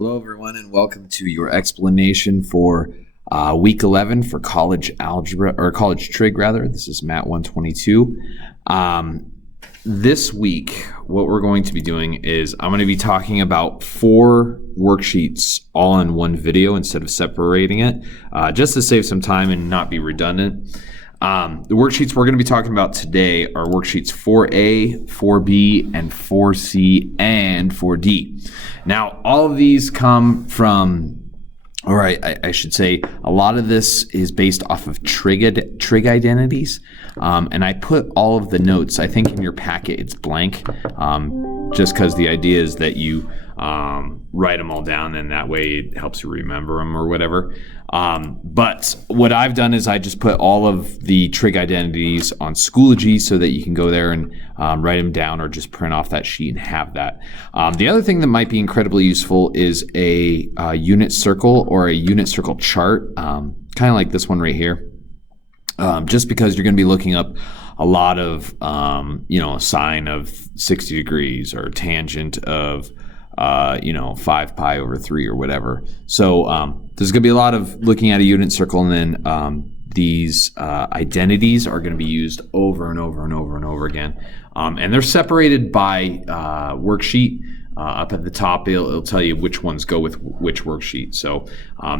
Hello, everyone, and welcome to your explanation for week 11 for college algebra, or college trig, rather. This is MAT122. This week, what we're going to be doing is I'm going to be talking about 4 worksheets all in one video instead of separating it, just to save some time and not be redundant. The worksheets we're going to be talking about today are worksheets 4A, 4B, and 4C, and 4D. Now, all of these come from, or I should say, a lot of this is based off of trig identities, and I put all of the notes. I think in your packet it's blank, just because the idea is that you write them all down, and that way it helps you remember them or whatever. But what I've done is I just put all of the trig identities on Schoology so that you can go there and write them down or just print off that sheet and have that. The other thing that might be incredibly useful is a unit circle or a unit circle chart, kind of like this one right here, just because you're going to be looking up a lot of, sine of 60 degrees or tangent of 5 pi over 3 or whatever. So there's going to be a lot of looking at a unit circle, and then these identities are going to be used over and over and over and over again. And they're separated by worksheet. Up at the top, it'll tell you which ones go with which worksheet. So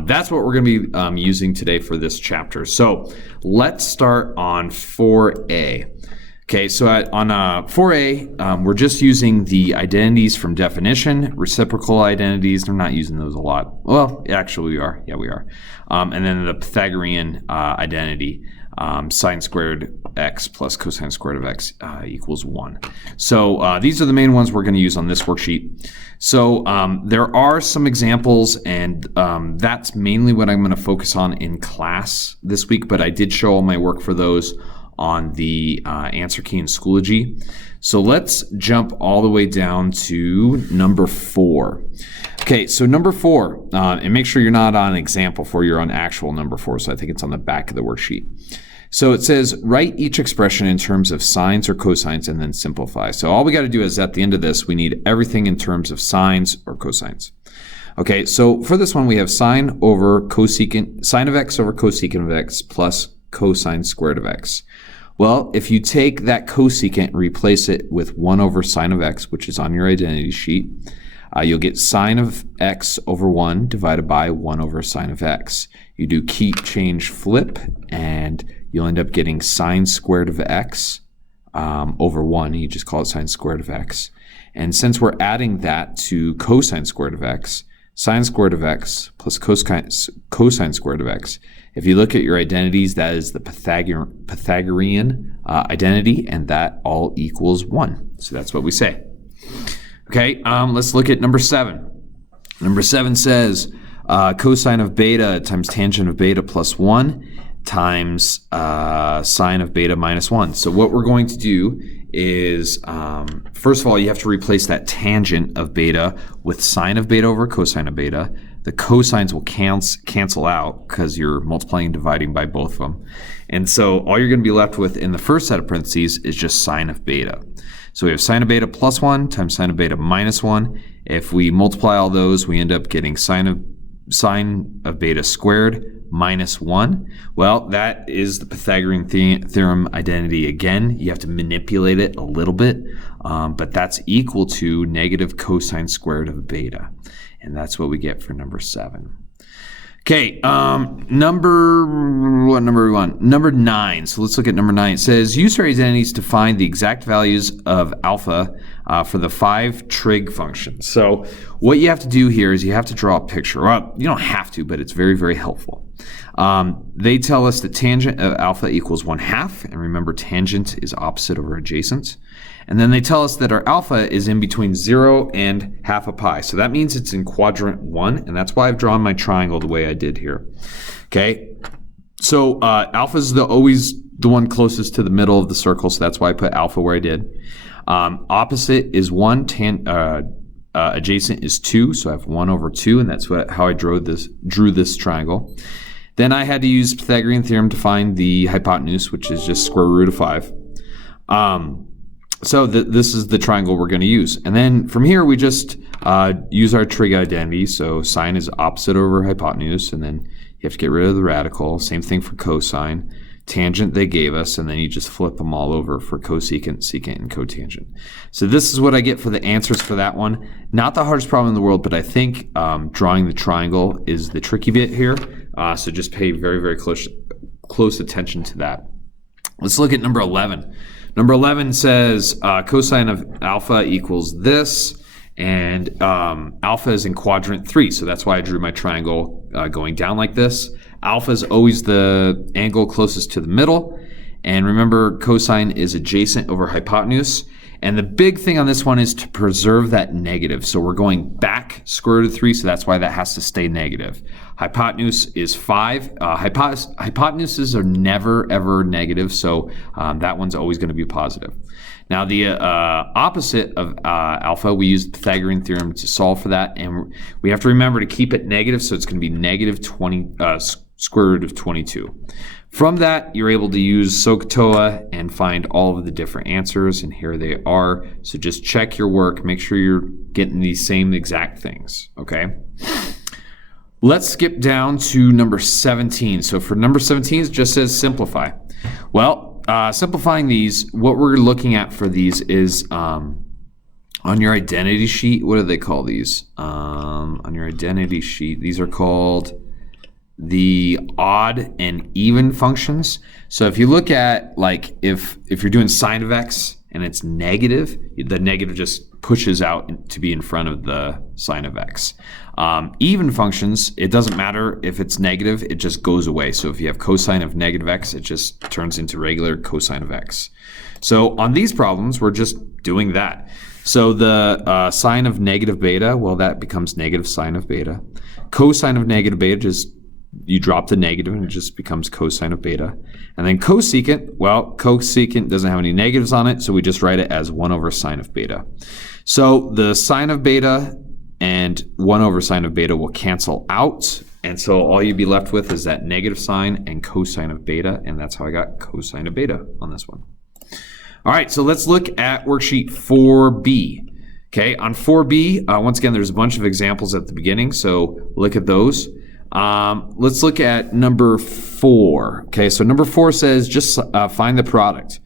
that's what we're going to be using today for this chapter. So let's start on 4A. Okay, so on 4A, we're just using the identities from definition, reciprocal identities. They're not using those a lot. Well, actually we are. Yeah, we are. And then the Pythagorean identity, sine squared x plus cosine squared of x equals 1. So these are the main ones we're going to use on this worksheet. So there are some examples, and that's mainly what I'm going to focus on in class this week, but I did show all my work for those on the answer key in Schoology. So let's jump all the way down to number 4. Okay, so number 4, and make sure you're not on example 4, you're on actual number 4, so I think it's on the back of the worksheet. So it says, write each expression in terms of sines or cosines and then simplify. So all we got to do is at the end of this, we need everything in terms of sines or cosines. Okay, so for this one, we have sine of x over cosecant of x plus cosine squared of x. Well, if you take that cosecant and replace it with 1 over sine of x, which is on your identity sheet, you'll get sine of x over 1 divided by 1 over sine of x. You do keep, change, flip, and you'll end up getting sine squared of x over 1. You just call it sine squared of x. And since we're adding that to cosine squared of x, sine squared of x plus cosine squared of x. If you look at your identities, that is the Pythagorean identity, and that all equals 1. So that's what we say. Okay, let's look at number 7. Number 7 says cosine of beta times tangent of beta plus 1 times sine of beta minus 1. So what we're going to do is, first of all, you have to replace that tangent of beta with sine of beta over cosine of beta. The cosines will cancel out because you're multiplying and dividing by both of them. And so all you're going to be left with in the first set of parentheses is just sine of beta. So we have sine of beta plus 1 times sine of beta minus 1. If we multiply all those, we end up getting sine of beta squared minus 1. Well, that is the Pythagorean theorem identity again. You have to manipulate it a little bit, but that's equal to negative cosine squared of beta. And that's what we get for number 7. Okay, number 9. So let's look at number 9. It says, use your identities to find the exact values of alpha for the 5 trig functions. So what you have to do here is you have to draw a picture. Well, you don't have to, but it's very, very helpful. They tell us that tangent of alpha equals 1/2, and remember tangent is opposite over adjacent. And then they tell us that our alpha is in between 0 and half a pi. So that means it's in quadrant 1, and that's why I've drawn my triangle the way I did here. Okay, so alpha is always the one closest to the middle of the circle, so that's why I put alpha where I did. Opposite is 1, adjacent is 2, so I have 1 over 2, and that's how I drew this triangle. Then I had to use Pythagorean theorem to find the hypotenuse, which is just square root of 5. So this is the triangle we're going to use. And then from here, we just use our trig identity. So sine is opposite over hypotenuse, and then you have to get rid of the radical. Same thing for cosine. Tangent they gave us, and then you just flip them all over for cosecant, secant, and cotangent. So this is what I get for the answers for that one. Not the hardest problem in the world, but I think drawing the triangle is the tricky bit here. So just pay very, very close attention to that. Let's look at number 11. Number 11 says cosine of alpha equals this, and alpha is in quadrant 3, so that's why I drew my triangle going down like this. Alpha is always the angle closest to the middle, and remember cosine is adjacent over hypotenuse. And the big thing on this one is to preserve that negative. So we're going back square root of 3, so that's why that has to stay negative. Hypotenuse is 5. Hypotenuses are never, ever negative, so that one's always going to be positive. Now the opposite of alpha, we use the Pythagorean theorem to solve for that, and we have to remember to keep it negative, so it's going to be negative 20 square root of 22. From that, you're able to use SOHCAHTOA and find all of the different answers, and here they are. So just check your work, make sure you're getting these same exact things, okay? Let's skip down to number 17. So for number 17, it just says simplify. Well, simplifying these, what we're looking at for these is on your identity sheet, what do they call these? On your identity sheet, these are called the odd and even functions. So if you look at, like, if you're doing sine of x and it's negative, the negative just pushes out to be in front of the sine of x. Even functions, it doesn't matter if it's negative, it just goes away. So if you have cosine of negative x, it just turns into regular cosine of x. So on these problems, we're just doing that. So the sine of negative beta, well, that becomes negative sine of beta. Cosine of negative beta, just you drop the negative and it just becomes cosine of beta. And then cosecant, well, cosecant doesn't have any negatives on it, so we just write it as 1 over sine of beta. So the sine of beta and 1 over sine of beta will cancel out, and so all you'd be left with is that negative sine and cosine of beta, and that's how I got cosine of beta on this one. All right, so let's look at worksheet 4B. Okay, on 4B, once again, there's a bunch of examples at the beginning, so look at those. Let's look at number 4. Okay, so number 4 says just find the product.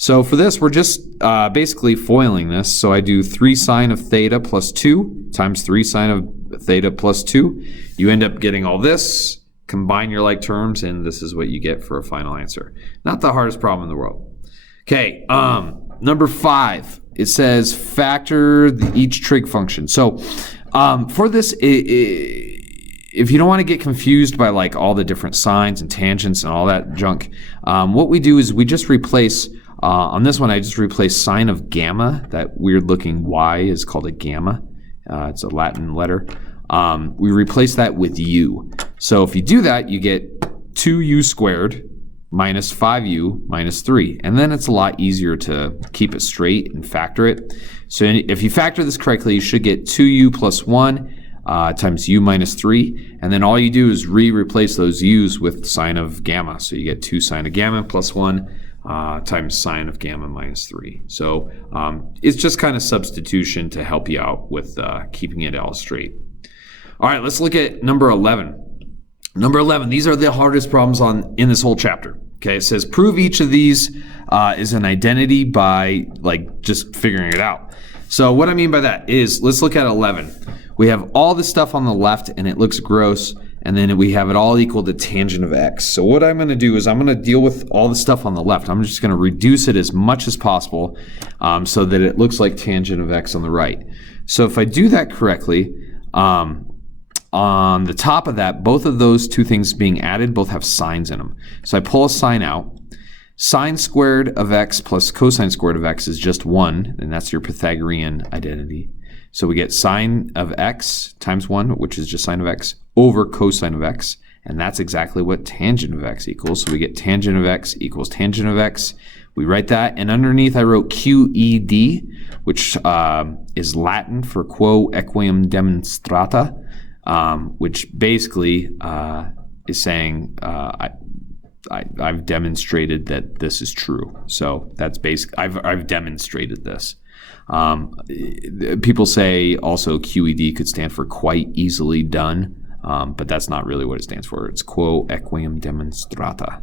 So for this, we're just basically foiling this. So I do 3 sine of theta plus 2 times 3 sine of theta plus 2. You end up getting all this, combine your like terms, and this is what you get for a final answer. Not the hardest problem in the world. Okay, number 5, it says factor each trig function. So for this, if you don't want to get confused by like all the different sines and tangents and all that junk, what we do is we just replace, on this one I just replace sine of gamma, that weird looking y is called a gamma, it's a Latin letter. We replace that with u. So if you do that, you get 2u squared minus 5u minus 3. And then it's a lot easier to keep it straight and factor it. So if you factor this correctly, you should get 2u plus 1 times u minus 3, and then all you do is replace those u's with sine of gamma. So you get 2 sine of gamma plus 1 times sine of gamma minus 3. So it's just kind of substitution to help you out with keeping it all straight. All right, let's look at number 11. Number 11, these are the hardest problems in this whole chapter. Okay, it says prove each of these is an identity by like just figuring it out. So what I mean by that is, let's look at 11. We have all this stuff on the left and it looks gross, and then we have it all equal to tangent of x. So what I'm going to do is I'm going to deal with all the stuff on the left. I'm just going to reduce it as much as possible so that it looks like tangent of x on the right. So if I do that correctly, on the top of that, both of those two things being added both have sines in them. So I pull a sine out. Sine squared of x plus cosine squared of x is just 1, and that's your Pythagorean identity. So we get sine of x times 1, which is just sine of x, over cosine of x, and that's exactly what tangent of x equals. So we get tangent of x equals tangent of x. We write that, and underneath I wrote QED, which is Latin for quo equum demonstrata, which basically is saying I've demonstrated that this is true. So that's basic. I've demonstrated this. People say also QED could stand for quite easily done, but that's not really what it stands for. It's quo equum demonstrata.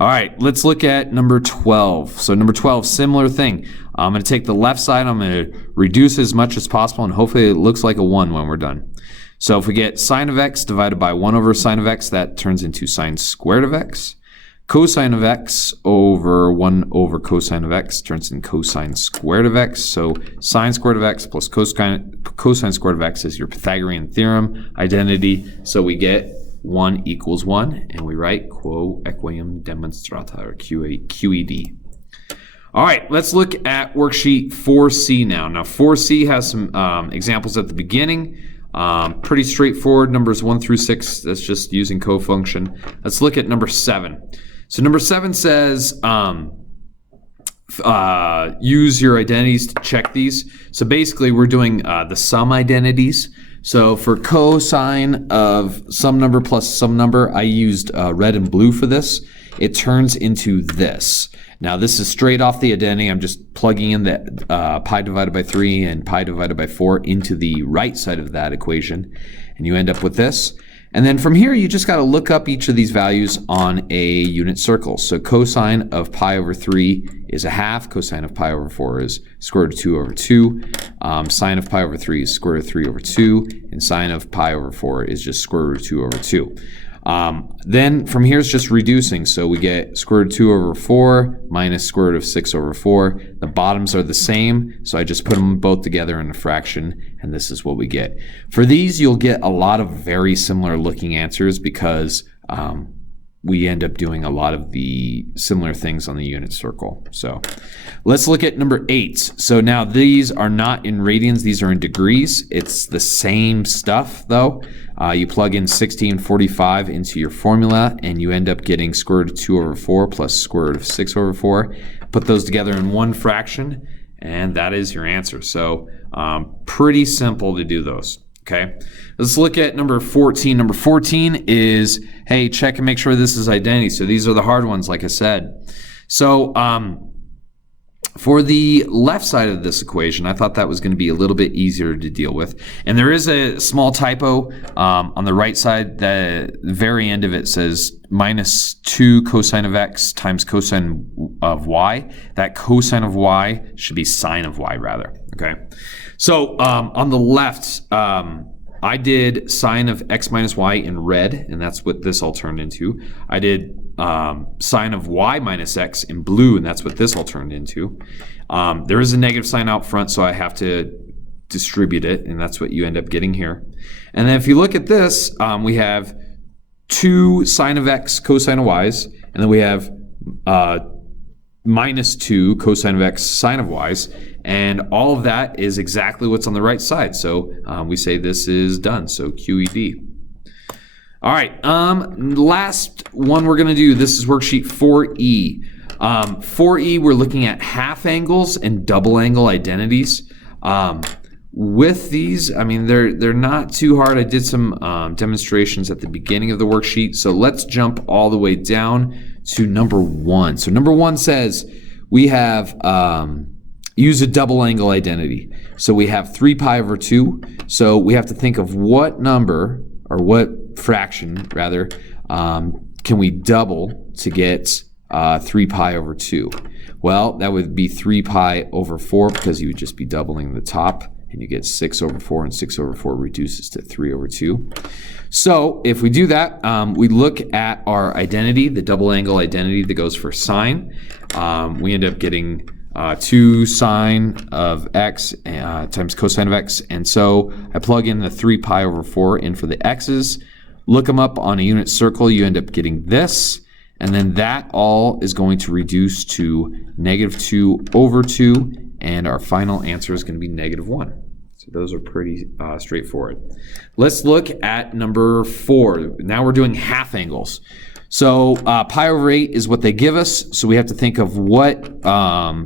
All right, let's look at number 12. So number 12, similar thing. I'm going to take the left side, I'm going to reduce as much as possible, and hopefully it looks like a 1 when we're done. So if we get sine of x divided by 1 over sine of x, that turns into sine squared of x. Cosine of x over 1 over cosine of x turns into cosine squared of x. So sine squared of x plus cosine squared of x is your Pythagorean theorem identity. So we get 1 equals 1, and we write quo equum demonstrata, or QED. All right, let's look at worksheet 4C now. Now 4C has some examples at the beginning. Pretty straightforward, numbers 1 through 6, that's just using cofunction. Let's look at number 7. So number 7 says use your identities to check these. So basically we're doing the sum identities. So for cosine of some number plus some number, I used red and blue for this. It turns into this. Now this is straight off the identity. I'm just plugging in the pi divided by 3 and pi divided by 4 into the right side of that equation, and you end up with this. And then from here, you just got to look up each of these values on a unit circle. So cosine of pi over 3 is a half. Cosine of pi over 4 is square root of 2 over 2. Sine of pi over 3 is square root of 3 over 2. And sine of pi over 4 is just square root of 2 over 2. Then from here, it's just reducing. So we get square root of 2 over 4 minus square root of 6 over 4. The bottoms are the same, so I just put them both together in a fraction, and this is what we get. For these, you'll get a lot of very similar looking answers because we end up doing a lot of the similar things on the unit circle. So let's look at number 8. So now these are not in radians, these are in degrees. It's the same stuff though. You plug in 60 and 45 into your formula and you end up getting square root of 2 over 4 plus square root of 6 over 4. Put those together in one fraction and that is your answer. So pretty simple to do those. Okay, let's look at number 14. Number 14 is, hey, check and make sure this is identity. So these are the hard ones, like I said. So for the left side of this equation, I thought that was going to be a little bit easier to deal with. And there is a small typo on the right side. The very end of it says minus 2 cosine of x times cosine of y. That cosine of y should be sine of y rather. Okay. So on the left, I did sine of x minus y in red, and that's what this all turned into. I did sine of y minus x in blue, and that's what this all turned into. There is a negative sign out front, so I have to distribute it, and that's what you end up getting here. And then if you look at this, we have 2 sine of x cosine of y's, and then we have minus 2 cosine of x sine of y's, and all of that is exactly what's on the right side. So we say this is done, so QED. All right, last one we're gonna do, this is worksheet 4E. 4E, we're looking at half angles and double angle identities. With these, I mean, they're not too hard. I did some demonstrations at the beginning of the worksheet. So let's jump all the way down to number 1. So number 1 says we have use a double angle identity. So we have 3 pi over 2. So we have to think of what number, or what fraction rather, can we double to get 3 pi over 2? Well, that would be 3 pi over 4 because you would just be doubling the top, and you get 6 over 4, and 6 over 4 reduces to 3 over 2. So if we do that, we look at our identity, the double angle identity that goes for sine. We end up getting 2 sine of x times cosine of x, and so I plug in the 3 pi over 4 in for the x's, look them up on a unit circle, you end up getting this, and then that all is going to reduce to negative 2 over 2, and our final answer is going to be negative 1. So those are pretty straightforward. Let's look at number 4. Now we're doing half angles. So pi over 8 is what they give us, so we have to think of what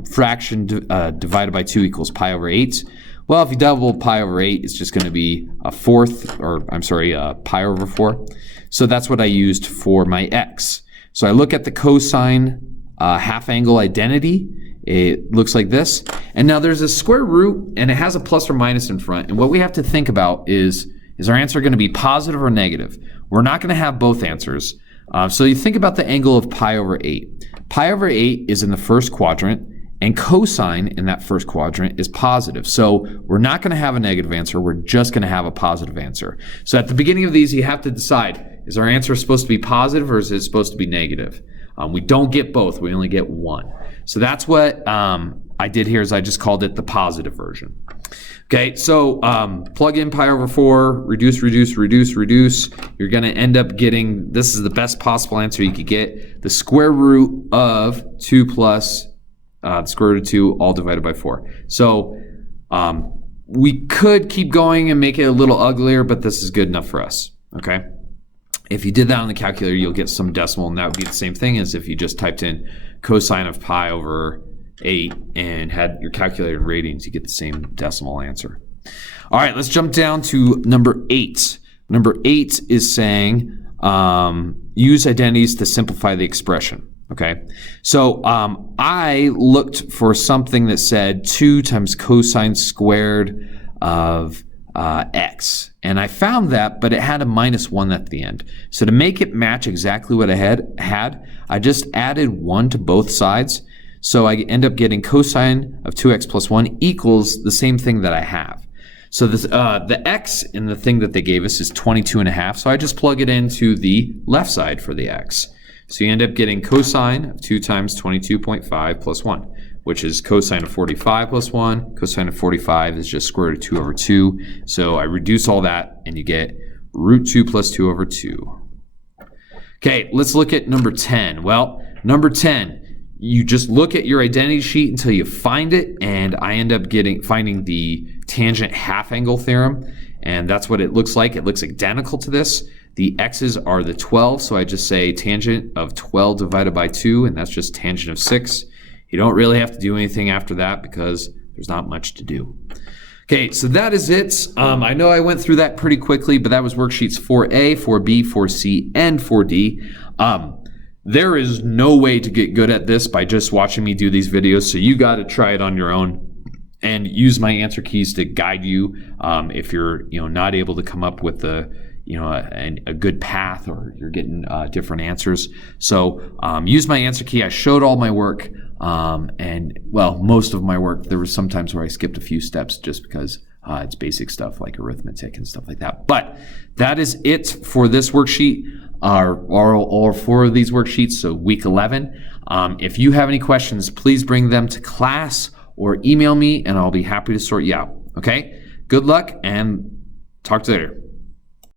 fraction divided by 2 equals pi over 8. Well, if you double pi over 8, it's just going to be a fourth, or I'm sorry, pi over 4. So that's what I used for my x. So I look at the cosine half angle identity. It looks like this. And now there's a square root and it has a plus or minus in front. And what we have to think about is our answer going to be positive or negative? We're not going to have both answers. So you think about the angle of pi over 8. Pi over 8 is in the first quadrant, and cosine in that first quadrant is positive. So we're not going to have a negative answer. We're just going to have a positive answer. So at the beginning of these, you have to decide, is our answer supposed to be positive or is it supposed to be negative? We don't get both. We only get one. So that's what I did here is I just called it the positive version. Okay, so plug in pi over 4, reduce, reduce, reduce, reduce. You're going to end up getting, this is the best possible answer you could get, the square root of 2 plus the square root of 2 all divided by 4. So we could keep going and make it a little uglier, but this is good enough for us, okay? If you did that on the calculator, you'll get some decimal, and that would be the same thing as if you just typed in cosine of pi over 8 and had your calculator in radians, you get the same decimal answer. All right, let's jump down to number 8. Number 8 is saying use identities to simplify the expression. Okay, so I looked for something that said 2 times cosine squared of x, and I found that, but it had a -1 at the end. So to make it match exactly what I had, I just added 1 to both sides. So I end up getting cosine of 2x plus 1 equals the same thing that I have. So this, the x in the thing that they gave us is 22.5, so I just plug it into the left side for the x. So you end up getting cosine of 2 times 22.5 plus 1, which is cosine of 45 plus 1. Cosine of 45 is just square root of 2 over 2. So I reduce all that, and you get root 2 plus 2 over 2. Okay, let's look at number 10. Well, number 10, you just look at your identity sheet until you find it, and I end up finding the tangent half angle theorem, and that's what it looks like. It looks identical to this. The x's are the 12, so I just say tangent of 12 divided by 2, and that's just tangent of 6. You don't really have to do anything after that because there's not much to do. Okay, so that is it. I know I went through that pretty quickly, but that was worksheets 4A, 4B, 4C, and 4D. There is no way to get good at this by just watching me do these videos, so you got to try it on your own and use my answer keys to guide you if you're not able to come up with a good path, or you're getting different answers. So use my answer key. I showed all my work, and well, most of my work. There were some times where I skipped a few steps just because it's basic stuff like arithmetic and stuff like that. But that is it for this worksheet, or 4 of these worksheets, so week 11. If you have any questions, please bring them to class or email me, and I'll be happy to sort you out. Okay? Good luck, and talk to you later.